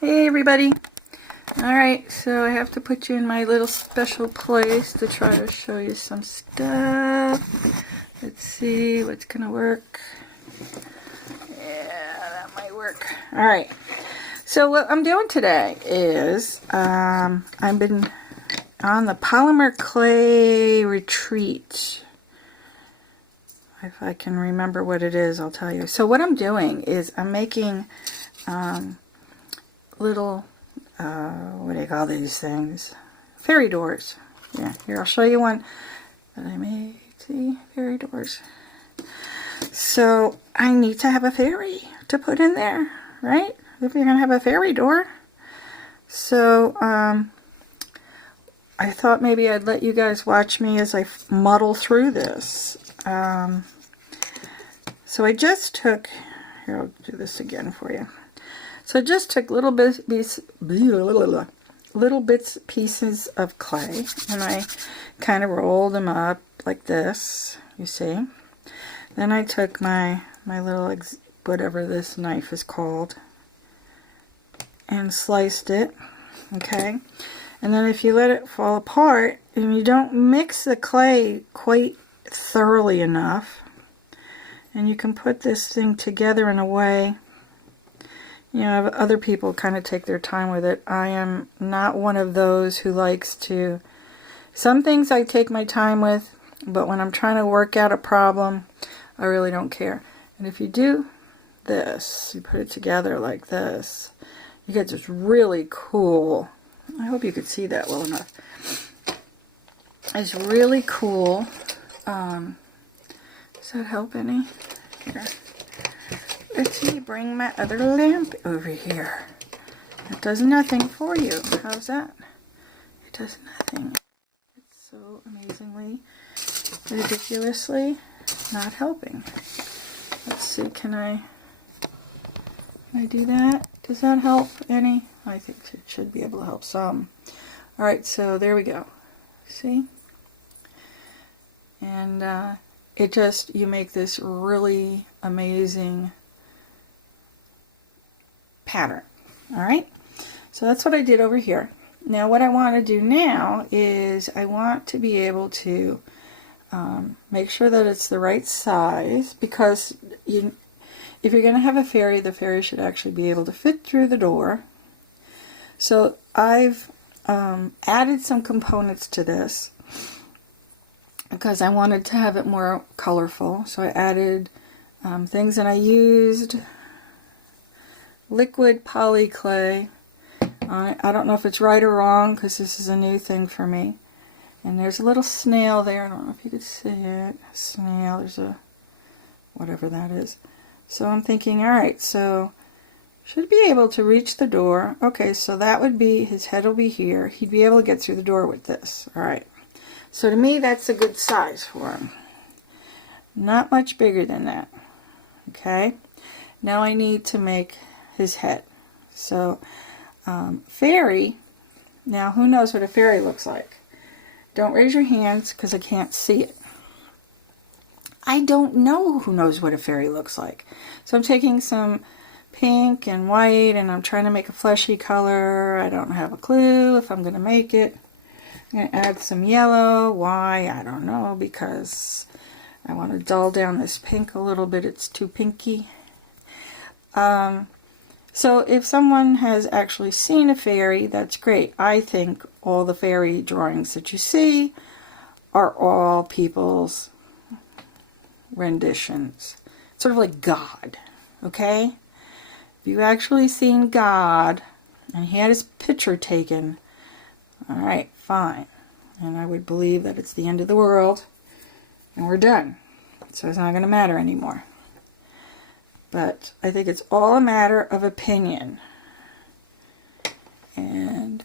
Hey everybody. Alright, so I have to put you in my little special place to try to show you some stuff. Let's see what's gonna work. Yeah, that might work. Alright, so what I'm doing today is I've been on the polymer clay retreat. If I can remember what it is, I'll tell you. So what I'm doing is I'm making little, what do you call these things? Fairy doors. Yeah, here I'll show you one that I made. See, fairy doors. So I need to have a fairy to put in there, right? If you're going to have a fairy door. So I thought maybe I'd let you guys watch me as I muddle through this. So I just took, here I'll do this again for you. So I just took little bits, pieces of clay, and I kind of rolled them up like this, you see. Then I took my little, whatever this knife is called, and sliced it, okay. And then if you let it fall apart, and you don't mix the clay quite thoroughly enough, and you can put this thing together in a way, you know, other people kind of take their time with it. I am not one of those who likes to, some things I take my time with, but when I'm trying to work out a problem, I really don't care. And if you do this, you put it together like this, you get this really cool, I hope you could see that well enough. It's really cool. Does that help any? Here. Let's see, bring my other lamp over here. It does nothing for you. How's that? It does nothing. It's so amazingly, ridiculously not helping. Let's see, can I do that? Does that help any? I think it should be able to help some. Alright, so there we go. See? And it just, you make this really amazing pattern. Alright, so that's what I did over here. Now what I want to do now is I want to be able to make sure that it's the right size, because if you're going to have a fairy, the fairy should actually be able to fit through the door. So I've added some components to this because I wanted to have it more colorful. So I added things, and I used liquid poly clay on it. I don't know if it's right or wrong because this is a new thing for me. And there's a little snail there. I don't know if you could see it. Snail. There's a whatever that is. So I'm thinking, alright, so should be able to reach the door. Okay, so that would be, his head will be here. He'd be able to get through the door with this. Alright. So to me, that's a good size for him. Not much bigger than that. Okay. Now I need to make his head. So fairy, now who knows what a fairy looks like? Don't raise your hands because I can't see it. I don't know who knows what a fairy looks like. So I'm taking some pink and white, and I'm trying to make a fleshy color. I don't have a clue if I'm going to make it. I'm going to add some yellow. Why? I don't know, because I want to dull down this pink a little bit. It's too pinky. So if someone has actually seen a fairy, that's great. I think all the fairy drawings that you see are all people's renditions. Sort of like God, okay? If you've actually seen God and he had his picture taken, alright, fine. And I would believe that it's the end of the world and we're done. So it's not going to matter anymore. But I think it's all a matter of opinion. And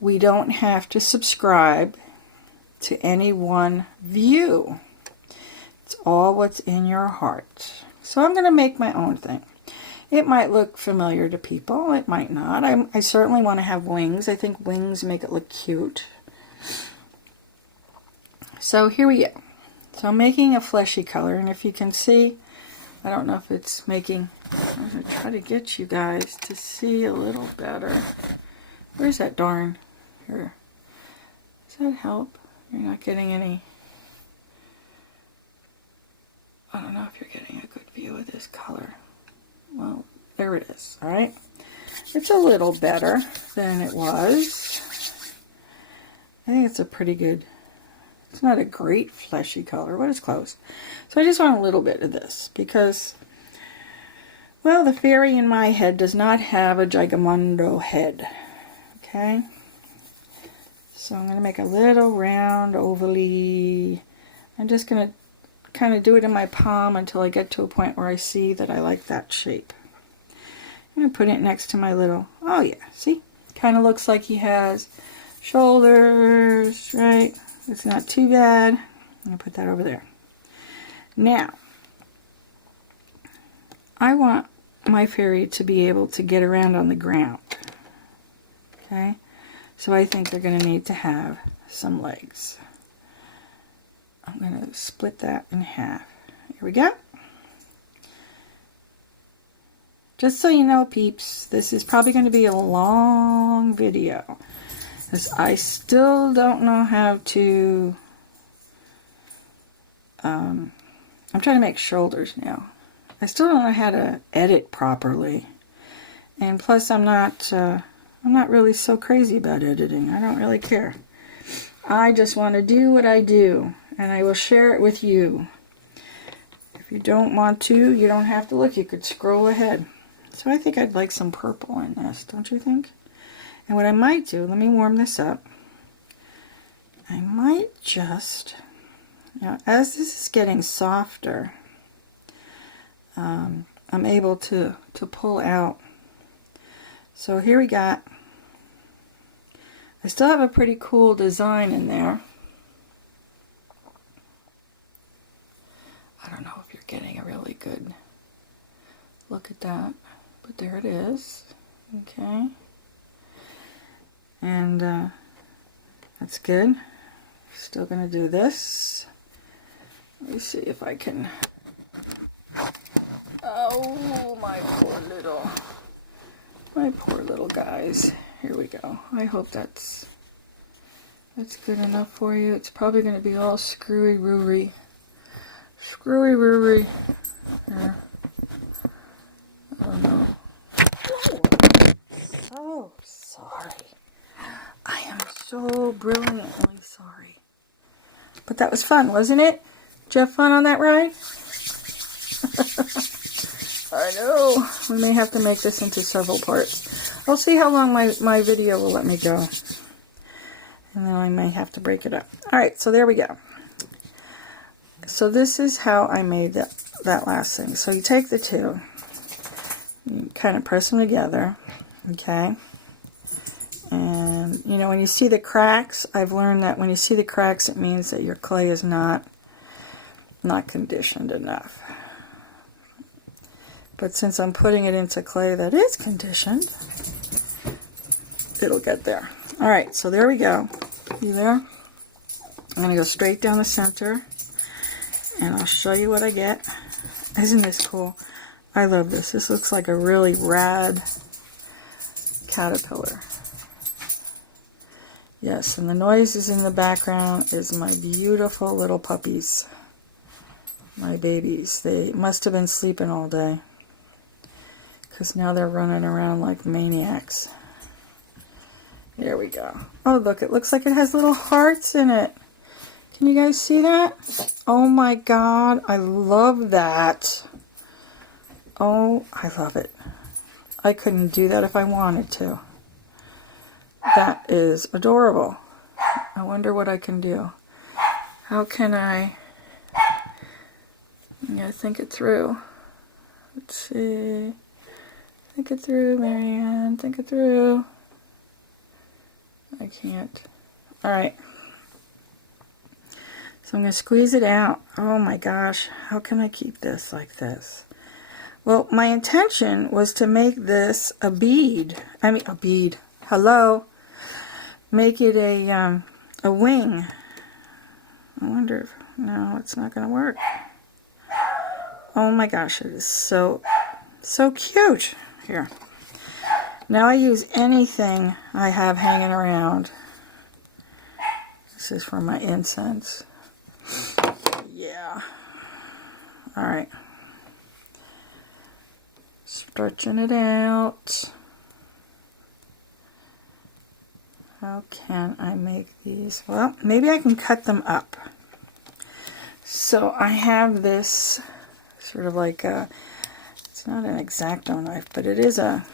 we don't have to subscribe to any one view. It's all what's in your heart. So I'm going to make my own thing. It might look familiar to people. It might not. I certainly want to have wings. I think wings make it look cute. So here we go. So I'm making a fleshy color. And if you can see, I don't know if it's making I'm going to try to get you guys to see a little better. Where's that darn? Here. Does that help? You're not getting any... I don't know if you're getting a good view of this color. Well, there it is. Alright. It's a little better than it was. I think it's a pretty good... It's not a great fleshy color, but it's close. So I just want a little bit of this because, well, the fairy in my head does not have a Gigamondo head. Okay? So I'm going to make a little round ovally. I'm just going to kind of do it in my palm until I get to a point where I see that I like that shape. I'm going to put it next to my little, oh yeah, see? Kind of looks like he has shoulders, right? It's not too bad. I'm going to put that over there. Now, I want my fairy to be able to get around on the ground. Okay? So I think they're going to need to have some legs. I'm going to split that in half. Here we go. Just so you know, peeps, this is probably going to be a long video. Because I still don't know how to... I'm trying to make shoulders now. I still don't know how to edit properly. And plus I'm not really so crazy about editing. I don't really care. I just want to do what I do. And I will share it with you. If you don't want to, you don't have to look. You could scroll ahead. So I think I'd like some purple in this, don't you think? And what I might do, let me warm this up. I might just, now as this is getting softer, I'm able to pull out. So here we got, I still have a pretty cool design in there. I don't know if you're getting a really good look at that, but there it is. Okay. And that's good. Still going to do this. Let me see if I can... Oh, my poor little guys. Here we go. I hope that's good enough for you. It's probably going to be all screwy-roory. Screwy-roory. There. I don't know. Oh, so sorry. I am so brilliantly sorry. But that was fun, wasn't it? Did you have fun on that ride? I know. We may have to make this into several parts. I'll see how long my video will let me go. And then I may have to break it up. Alright, so there we go. So this is how I made that last thing. So you take the two, you kind of press them together, okay? And, you know, when you see the cracks, I've learned that when you see the cracks, it means that your clay is not conditioned enough. But since I'm putting it into clay that is conditioned, it'll get there. Alright, so there we go. You there? I'm going to go straight down the center, and I'll show you what I get. Isn't this cool? I love this. This looks like a really rad caterpillar. Yes, and the noises in the background is my beautiful little puppies. My babies. They must have been sleeping all day, because now they're running around like maniacs. There we go. Oh, look, it looks like it has little hearts in it. Can you guys see that? Oh my god, I love that. Oh, I love it. I couldn't do that if I wanted to. That is adorable. I wonder what I can do. How can I... I'm going to think it through. Let's see. Think it through, Marianne. Think it through. I can't. Alright. So I'm going to squeeze it out. Oh my gosh. How can I keep this like this? Well, my intention was to make this a bead. I mean, a bead. Hello. Make it a wing. I wonder if... No, it's not going to work. Oh my gosh, it is so So cute. Here. Now I use anything I have hanging around. This is for my incense. Yeah. Alright. Stretching it out. How can I make these? Well, maybe I can cut them up. So I have this sort of like a, it's not an X-Acto knife, but it is a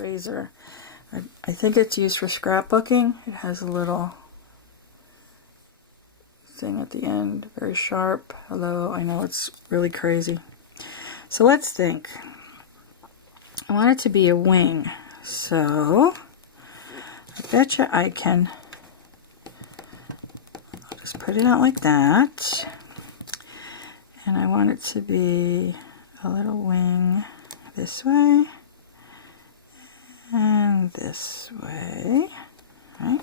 razor. I think it's used for scrapbooking. It has a little thing at the end, very sharp, although I know it's really crazy. So let's think. I want it to be a wing, so I betcha I can, I'll just put it out like that, and I want it to be a little wing this way and this way. Right,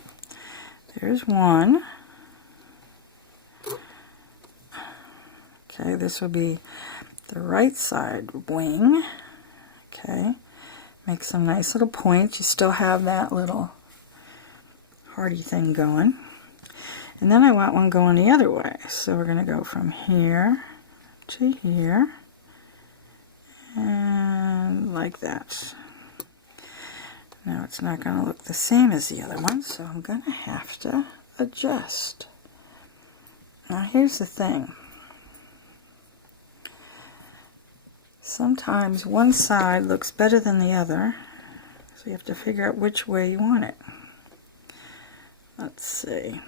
there's one. Okay, this will be the right side wing. Okay, make some nice little points. You still have that little hardy thing going. And then I want one going the other way. So we're going to go from here to here. And like that. Now it's not going to look the same as the other one, so I'm going to have to adjust. Now here's the thing. Sometimes one side looks better than the other, so you have to figure out which way you want it. Let's see.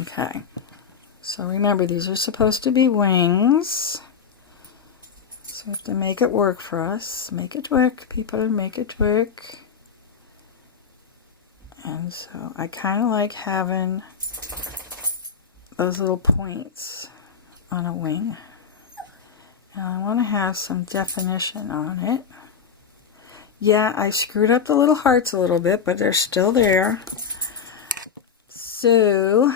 Okay, so remember these are supposed to be wings, so we have to make it work for us. Make it work, people, make it work. And so I kind of like having those little points on a wing. Now I want to have some definition on it. Yeah, I screwed up the little hearts a little bit, but they're still there. So,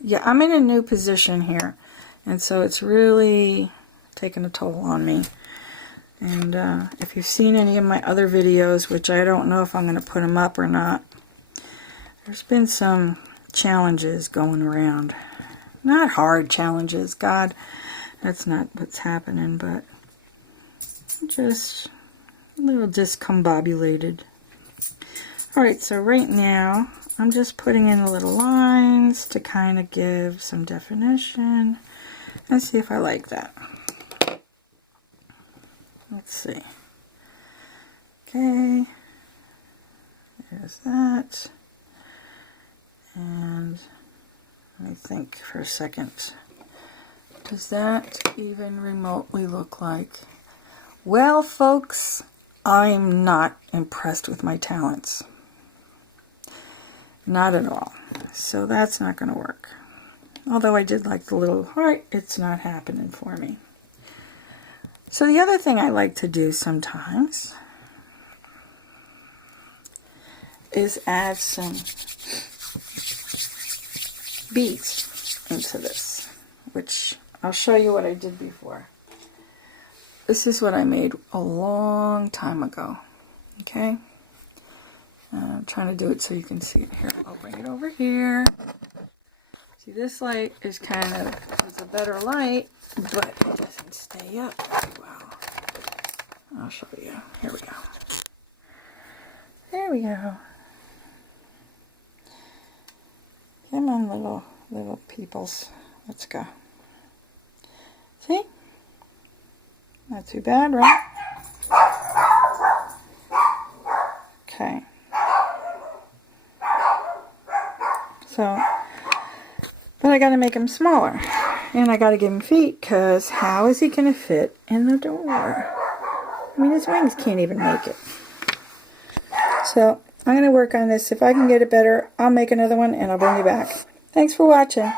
yeah, I'm in a new position here, and so it's really taking a toll on me. And if you've seen any of my other videos, which I don't know if I'm going to put them up or not, there's been some challenges going around. Not hard challenges, God, that's not what's happening, but just a little discombobulated. Alright, so right now I'm just putting in the little lines to kind of give some definition and see if I like that. Let's see. Okay, there's that. And let me think for a second. Does that even remotely look like? Well, folks, I'm not impressed with my talents. Not at all. So that's not going to work. Although I did like the little heart, it's not happening for me. So the other thing I like to do sometimes is add some beads into this, which I'll show you what I did before. This is what I made a long time ago. Okay? I'm trying to do it so you can see it here. I'll bring it over here. See, this light is is a better light, but it doesn't stay up very well. I'll show you. Here we go. There we go. Come on, little peoples. Let's go. See? Not too bad, right? Okay. So, but I gotta make him smaller. And I gotta give him feet, because how is he gonna fit in the door? I mean, his wings can't even make it. So, I'm gonna work on this. If I can get it better, I'll make another one and I'll bring you back. Thanks for watching.